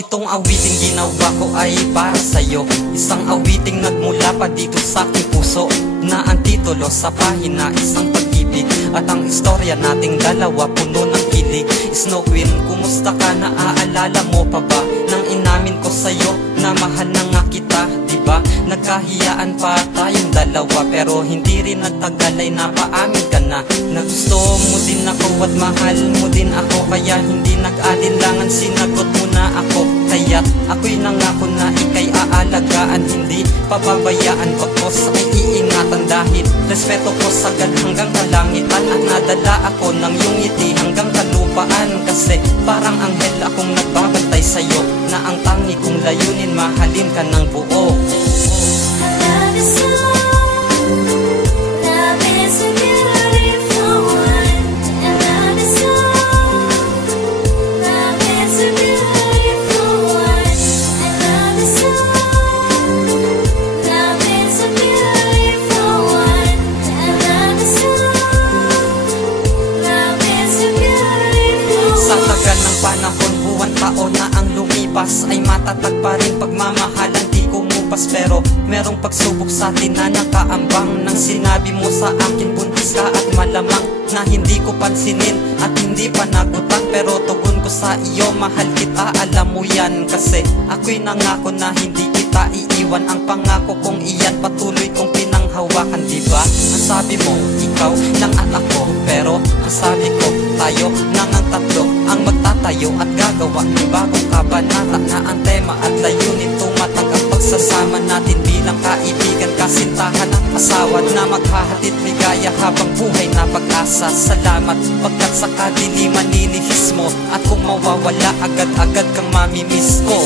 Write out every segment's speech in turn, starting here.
Itong awiting ginawa ko ay para sa'yo. Isang awiting nagmula pa dito sa aking puso, na ang titulo sa pahina, isang pag-ibig. At ang istorya nating dalawa, puno ng kilig. Snow Queen, kumusta ka? Naaalala mo pa ba nang inamin ko sa'yo na mahal na nga kita, diba? Nagkahiyaan pa tayong dalawa, pero hindi rin nagtagal ay napaamin ka na gusto mo din ako at mahal mo din ako. Kaya hindi nag-alinlangan, sinagot mo na ako. Kaya't ako'y nangako na ika'y aalagaan, hindi pababayaan. Pagkos ay iingatan dahil respeto ko sagad hanggang kalangitan. At nadala ako ng iyong ngiti hanggang kalupaan, kasi parang anghel akong nagbabantay sa'yo, na ang tangi kong layunin mahalin ka ng buo. Panahon, buwan, taon na ang lumipas, ay matatag pa rin pagmamahalan di kumupas. Pero merong pagsubok sa atin na nakaambang, nang sinabi mo sa akin buntis ka, at malamang na hindi ko pansinin at hindi pa nagutan. Pero tugon ko sa iyo, mahal kita, alam mo yan. Kasi ako'y nangako na hindi kita iiwan. Ang pangako kong iyan patuloy kong pinanghawakan, diba? Ang sabi mo, ikaw lang at ako, pero ang sabi ko, tayo nang ang tatlo ang magtatayo at gagawa ng bagong kabanata, na ang tema at layunin tumatag ang pagsasama natin bilang kaibigan, kasintahan at asawa, na maghahatid ligaya habang buhay na pag-asa. Salamat pagkat sa kadiliman nilihis mo, at kung mawawala agad-agad kang mamimiss ko.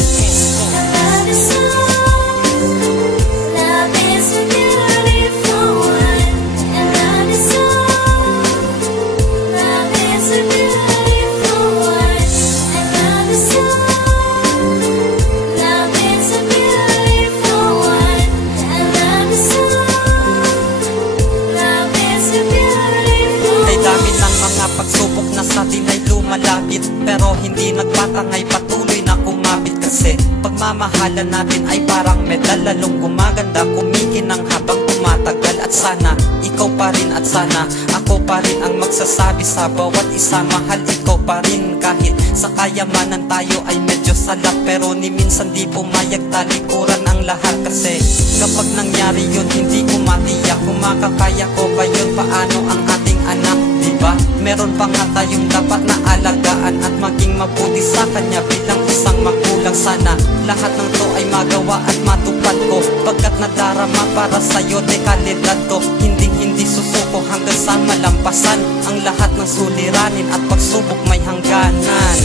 Pagsubok na sa atin ay lumalapit, pero hindi nagpatangay, patuloy na kumapit. Kasi pagmamahalan natin ay parang medal, lalong gumaganda, kumikinang habang tumatagal. At sana ikaw pa rin, at sana ako pa rin ang magsasabi sa bawat isa, mahal ikaw pa rin. Kahit sa kayamanan tayo ay medyo salat, pero ni minsan di pumayag, talikuran ang lahat. Kasi kapag nangyari yun, hindi ko matiyak kung makakaya ko ba yun. Paano ang ating anak, diba? Meron pa nga tayong dapat na alagaan at maging mabuti sa kanya bilang isang magulang. Sana lahat ng to ay magawa at matupad ko, pagkat nadarama para sa'yo de kalidad ko. Hindi susuko hanggang sa malampasan ang lahat ng suliranin, at pagsubok may hangganan.